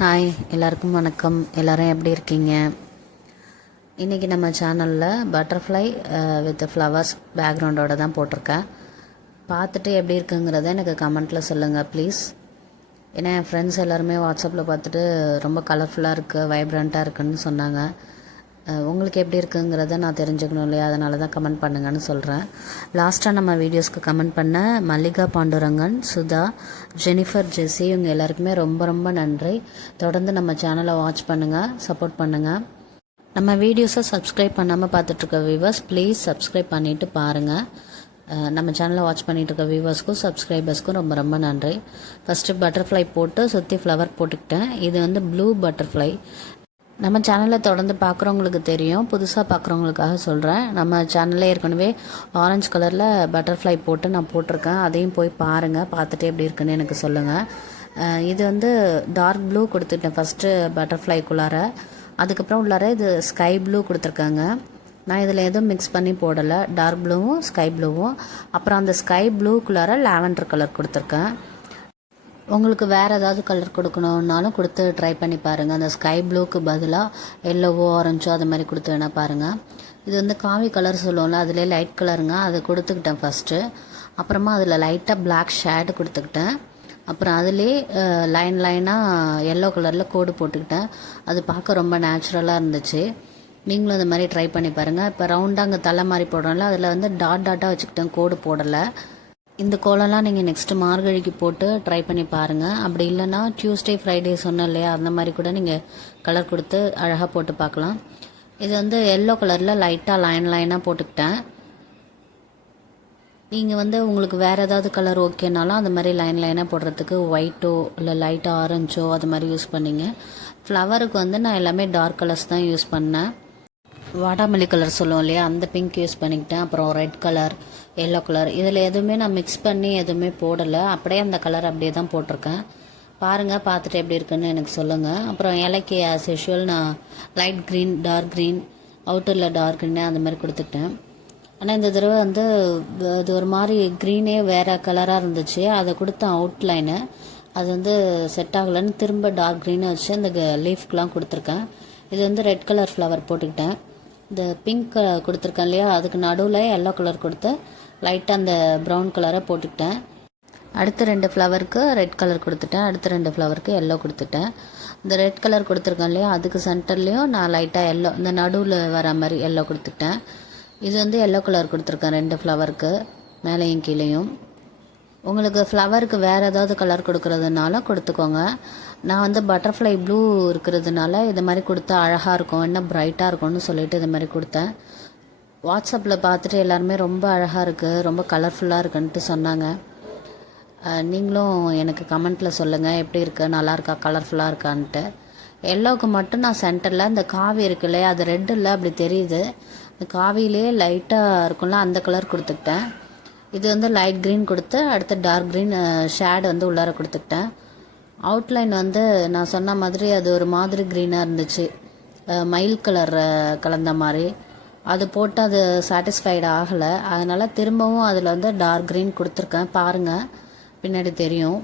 Hi, எல்லாருக்கும் வணக்கம். எல்லோரும் எப்படி இருக்கீங்க? இன்றைக்கி நம்ம சேனலில் பட்டர்ஃப்ளை வித் ஃப்ளவர்ஸ் பேக்ரவுண்டோடு தான் போட்டிருக்கேன். பார்த்துட்டு எப்படி இருக்குங்கிறத எனக்கு கமெண்ட்டில் சொல்லுங்கள் ப்ளீஸ். ஏன்னா என் ஃப்ரெண்ட்ஸ் எல்லாருமே வாட்ஸ்அப்பில் பார்த்துட்டு ரொம்ப கலர்ஃபுல்லாக இருக்குது, வைப்ரண்ட்டாக இருக்குதுன்னு சொன்னாங்க. உங்களுக்கு எப்படி இருக்குங்கிறத நான் தெரிஞ்சுக்கணும் இல்லையா, அதனால தான் கமெண்ட் பண்ணுங்கன்னு சொல்கிறேன். லாஸ்ட்டாக நம்ம வீடியோஸ்க்கு கமெண்ட் பண்ண மல்லிகா பாண்டுரங்கன், சுதா, ஜெனிஃபர், ஜெஸ்ஸி இவங்க எல்லாருக்குமே ரொம்ப ரொம்ப நன்றி. தொடர்ந்து நம்ம சேனலை வாட்ச் பண்ணுங்கள், சப்போர்ட் பண்ணுங்கள். நம்ம வீடியோஸை சப்ஸ்கிரைப் பண்ணாமல் பார்த்துட்ருக்க வியூவர்ஸ் ப்ளீஸ் சப்ஸ்கிரைப் பண்ணிவிட்டு பாருங்கள். நம்ம சேனலை வாட்ச் பண்ணிகிட்டு இருக்க வியூவர்ஸ்க்கும் சப்ஸ்கிரைபர்ஸ்க்கும் ரொம்ப ரொம்ப நன்றி. ஃபஸ்ட்டு பட்டர்ஃப்ளை போட்டு சுற்றி ஃப்ளவர் போட்டுக்கிட்டேன். இது வந்து ப்ளூ பட்டர்ஃப்ளை. நம்ம சேனலில் தொடர்ந்து பார்க்குறவங்களுக்கு தெரியும், புதுசாக பார்க்குறவங்களுக்காக சொல்கிறேன். நம்ம சேனலில் ஏற்கனவே ஆரஞ்சு கலரில் பட்டர்ஃப்ளை போட்டு நான் போட்டிருக்கேன். அதையும் போய் பாருங்கள், பார்த்துட்டு எப்படி இருக்குன்னு எனக்கு சொல்லுங்கள். இது வந்து டார்க் ப்ளூ கொடுத்துட்டேன் ஃபஸ்ட்டு பட்டர்ஃப்ளைக்குள்ளார. அதுக்கப்புறம் உள்ளார இது ஸ்கை ப்ளூ கொடுத்துருக்காங்க. நான் இதில் எதுவும் மிக்ஸ் பண்ணி போடலை. டார்க் ப்ளூவும் ஸ்கை ப்ளூவும், அப்புறம் அந்த ஸ்கை ப்ளூக்குள்ளார லாவெண்டர் கலர் கொடுத்துருக்கேன். உங்களுக்கு வேறு ஏதாவது கலர் கொடுக்கணுன்னாலும் கொடுத்து ட்ரை பண்ணி பாருங்கள். அந்த ஸ்கை ப்ளூக்கு பதிலாக எல்லோவோ ஆரஞ்சோ அது மாதிரி கொடுத்து வேணால் பாருங்கள். இது வந்து காவி கலர் சொல்லுவோம்ல, அதிலே லைட் கலருங்க, அதை கொடுத்துக்கிட்டேன் ஃபஸ்ட்டு. அப்புறமா அதில் லைட்டாக பிளாக் ஷேடு கொடுத்துக்கிட்டேன். அப்புறம் அதிலே லைனாக எல்லோ கலரில் கோடு போட்டுக்கிட்டேன். அது பார்க்க ரொம்ப நேச்சுரலாக இருந்துச்சு. நீங்களும் இந்த மாதிரி ட்ரை பண்ணி பாருங்கள். இப்போ ரவுண்டாக அங்கே தலை மாதிரி போடுறோம்ல, அதில் வந்து டாட்டாக வச்சுக்கிட்டேன், கோடு போடலை. இந்த கோலம்லாம் நீங்கள் நெக்ஸ்ட்டு மார்கழிக்கு போட்டு ட்ரை பண்ணி பாருங்கள். அப்படி இல்லைன்னா டியூஸ்டே ஃப்ரைடே சொன்னேன் இல்லையா, அந்த மாதிரி கூட நீங்கள் கலர் கொடுத்து அழகாக போட்டு பார்க்கலாம். இது வந்து எல்லோ கலரில் லைட்டாக லைனாக போட்டுக்கிட்டேன். நீங்கள் வந்து உங்களுக்கு வேறு ஏதாவது கலர் ஓகேனாலும் அந்த மாதிரி லைனாக போடுறதுக்கு ஒயிட்டோ இல்லை லைட்டாக ஆரஞ்சோ அது மாதிரி யூஸ் பண்ணிங்க. ஃப்ளவருக்கு வந்து நான் எல்லாமே டார்க் கலர்ஸ் தான் யூஸ் பண்ணேன். வாடாமல்லி கலர் சொல்லுவோம் இல்லையா, அந்த பிங்க் யூஸ் பண்ணிக்கிட்டேன். அப்புறம் ரெட் கலர், எல்லோ கலர், இதில் எதுவுமே நான் மிக்ஸ் பண்ணி எதுவுமே போடலை. அப்படியே அந்த கலர் அப்படியே தான் போட்டிருக்கேன். பாருங்கள், பார்த்துட்டு எப்படி இருக்குன்னு எனக்கு சொல்லுங்கள். அப்புறம் இலைக்கு ஆஸ் யூஷுவல் நான் லைட் க்ரீன், டார்க் க்ரீன், அவுட்டரில் டார்க் க்ரீனே அந்த மாதிரி கொடுத்துக்கிட்டேன். ஆனால் இந்த தடவை வந்து அது ஒரு மாதிரி க்ரீனே வேறு கலராக இருந்துச்சு. அதை கொடுத்த அவுட்லைனு அது வந்து செட் ஆகலைன்னு திரும்ப டார்க் க்ரீனை வச்சு அந்த லீஃப்க்கெலாம் கொடுத்துருக்கேன். இது வந்து ரெட் கலர் ஃப்ளவர் போட்டுக்கிட்டேன். இந்த பிங்க் கொடுத்துருக்கேன் இல்லையா, அதுக்கு நடுவில் எல்லோ கலர் கொடுத்து லைட்டாக அந்த ப்ரௌன் கலரை போட்டுக்கிட்டேன். அடுத்த 2 ஃப்ளவருக்கு ரெட் கலர் கொடுத்துட்டேன். அடுத்த 2 ஃப்ளவருக்கு எல்லோ கொடுத்துட்டேன். இந்த ரெட் கலர் கொடுத்துருக்கேன் இல்லையா, அதுக்கு சென்டர்லேயும் நான் லைட்டாக எல்லோ, இந்த நடுவில் வர மாதிரி எல்லோ கொடுத்துக்கிட்டேன். இது வந்து எல்லோ கலர் கொடுத்துருக்கேன் 2 ஃப்ளவருக்கு, மேலேயும் கீழேயும். உங்களுக்கு ஃப்ளவருக்கு வேறு ஏதாவது கலர் கொடுக்குறதுனால கொடுத்துக்கோங்க. நான் வந்து பட்டர்ஃப்ளை ப்ளூ இருக்கிறதுனால இது மாதிரி கொடுத்தா அழகாக இருக்கும், இன்னும் ப்ரைட்டாக இருக்கும்னு சொல்லிட்டு இது மாதிரி கொடுத்தேன். வாட்ஸ்அப்பில் பார்த்துட்டு எல்லாருமே ரொம்ப அழகாக இருக்குது, ரொம்ப கலர்ஃபுல்லாக இருக்குன்ட்டு சொன்னாங்க. நீங்களும் எனக்கு கமெண்ட்டில் சொல்லுங்கள் எப்படி இருக்குது, நல்லா இருக்கா, கலர்ஃபுல்லாக இருக்கான்ட்டு. எல்லோவுக்கு மட்டும் நான் சென்டரில் இந்த காவி இருக்கு இல்லையா, அது ரெட் இல்லை அப்படி தெரியுது, இந்த காவிலே லைட்டாக இருக்கும்ல அந்த கலர் கொடுத்துக்கிட்டேன். இது வந்து லைட் க்ரீன் கொடுத்து அடுத்து டார்க் க்ரீன் ஷேடு வந்து உள்ளார கொடுத்துக்கிட்டேன். அவுட்லைன் வந்து நான் சொன்ன மாதிரி அது ஒரு மாதிரி க்ரீனாக இருந்துச்சு, மயில் கலர் கலந்த மாதிரி. அது போட்டு அது சாட்டிஸ்ஃபைடு ஆகலை, அதனால் திரும்பவும் அதில் வந்து டார்க் க்ரீன் கொடுத்துருக்கேன். பாருங்கள், பின்னாடி தெரியும்.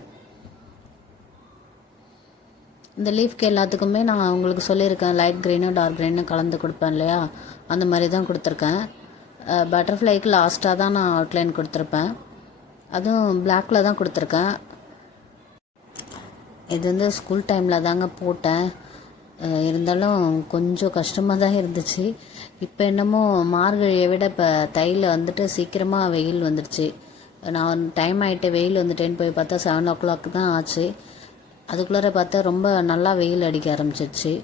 இந்த லீஃப்க்கு எல்லாத்துக்குமே நான் உங்களுக்கு சொல்லியிருக்கேன், லைட் க்ரீனும் டார்க் க்ரீனும் கலந்து கொடுப்பேன் இல்லையா, அந்த மாதிரி தான் கொடுத்துருக்கேன். பட்டர்ஃப்ளைக்கு லாஸ்ட்டாக தான் நான் அவுட்லைன் கொடுத்துருப்பேன், அதுவும் பிளாக்கில் தான் கொடுத்துருக்கேன். இது வந்து ஸ்கூல் டைமில் தாங்க போட்டேன், இருந்தாலும் கொஞ்சம் கஷ்டமாக தான் இருந்துச்சு. இப்போ என்னமோ மார்கழியை விட இப்போ தையில் வந்துட்டு சீக்கிரமாக வெயில் வந்துடுச்சு. நான் டைம் ஆகிட்டு வெயில் வந்துட்டேன்னு போய் பார்த்தா 7 o'clock தான் ஆச்சு. அதுக்குள்ளார பார்த்தா ரொம்ப நல்லா வெயில் அடிக்க ஆரம்பிச்சிடுச்சு.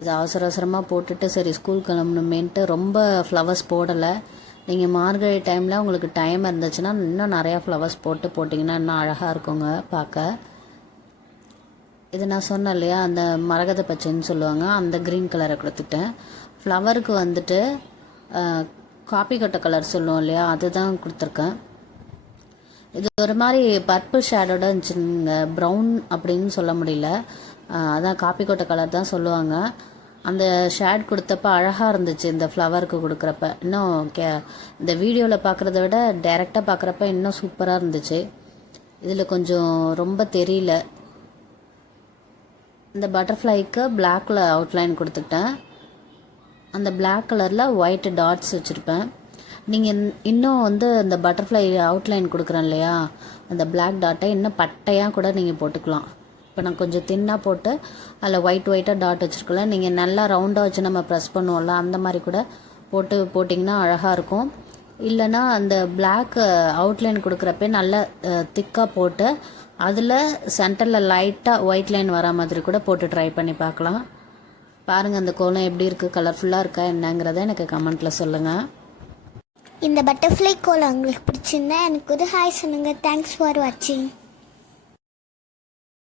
இது அவசரமாக போட்டுட்டு சரி ஸ்கூல் கிளம்பணுமேன்ட்டு ரொம்ப ஃப்ளவர்ஸ் போடலை. நீங்கள் மார்கழி டைமில் உங்களுக்கு டைம் இருந்துச்சுன்னா இன்னும் நிறையா ஃப்ளவர்ஸ் போட்டிங்கன்னா இன்னும் அழகாக இருக்குங்க பார்க்க. இது நான் சொன்னேன் இல்லையா, அந்த மரகத பச்சைன்னு சொல்லுவாங்க, அந்த க்ரீன் கலரை கொடுத்துட்டேன். ஃப்ளவருக்கு வந்துட்டு காப்பி கொட்டை கலர் சொல்லுவோம் இல்லையா, அதுதான் கொடுத்துருக்கேன். இது ஒரு மாதிரி பர்பிள் ஷேடோட இருந்துச்சுங்க, ப்ரௌன் அப்படின்னு சொல்ல முடியல, அதான் காப்பி கொட்டை கலர் தான் சொல்லுவாங்க. அந்த ஷேட் கொடுத்தப்ப அழகாக இருந்துச்சு இந்த ஃப்ளவருக்கு கொடுக்குறப்ப. இன்னும் இந்த வீடியோவில் பார்க்குறத விட டைரெக்டாக பார்க்குறப்ப இன்னும் சூப்பராக இருந்துச்சு. இதில் கொஞ்சம் ரொம்ப தெரியல, இந்த பட்டர்ஃப்ளைக்கு பிளாக்கில் அவுட்லைன் கொடுத்துக்கிட்டேன். அந்த பிளாக் கலரில் ஒயிட் டாட்ஸ் வச்சுருப்பேன். நீங்கள் இன்னும் வந்து இந்த பட்டர்ஃப்ளை அவுட்லைன் கொடுக்குறேன் இல்லையா, அந்த பிளாக் டாட்டை இன்னும் பட்டையாக கூட நீங்கள் போட்டுக்கலாம். இப்போ நான் கொஞ்சம் தின்னாக போட்டு அதில் ஒயிட்டாக டாட் வச்சுருக்கல, நீங்கள் நல்லா ரவுண்டாக வச்சு நம்ம ப்ரெஸ் பண்ணுவோம்ல, அந்த மாதிரி கூட போட்டிங்கன்னா அழகாக இருக்கும். இல்லைன்னா அந்த பிளாக் அவுட்லைன் கொடுக்குறப்ப நல்லா திக்காக போட்டு அதில் சென்டரில் லைட்டாக ஒயிட் லைன் வர மாதிரி கூட போட்டு ட்ரை பண்ணி பார்க்கலாம். பாருங்கள் அந்த கோலம் எப்படி இருக்குது, கலர்ஃபுல்லாக இருக்கா என்னங்கிறத எனக்கு கமெண்ட்டில் சொல்லுங்கள். இந்த பட்டர்ஃப்ளை கோலம் உங்களுக்கு பிடிச்சிருந்தா எனக்கு ஒரு ஹாய் சொல்லுங்கள். தேங்க்ஸ் ஃபார் வாட்சிங்.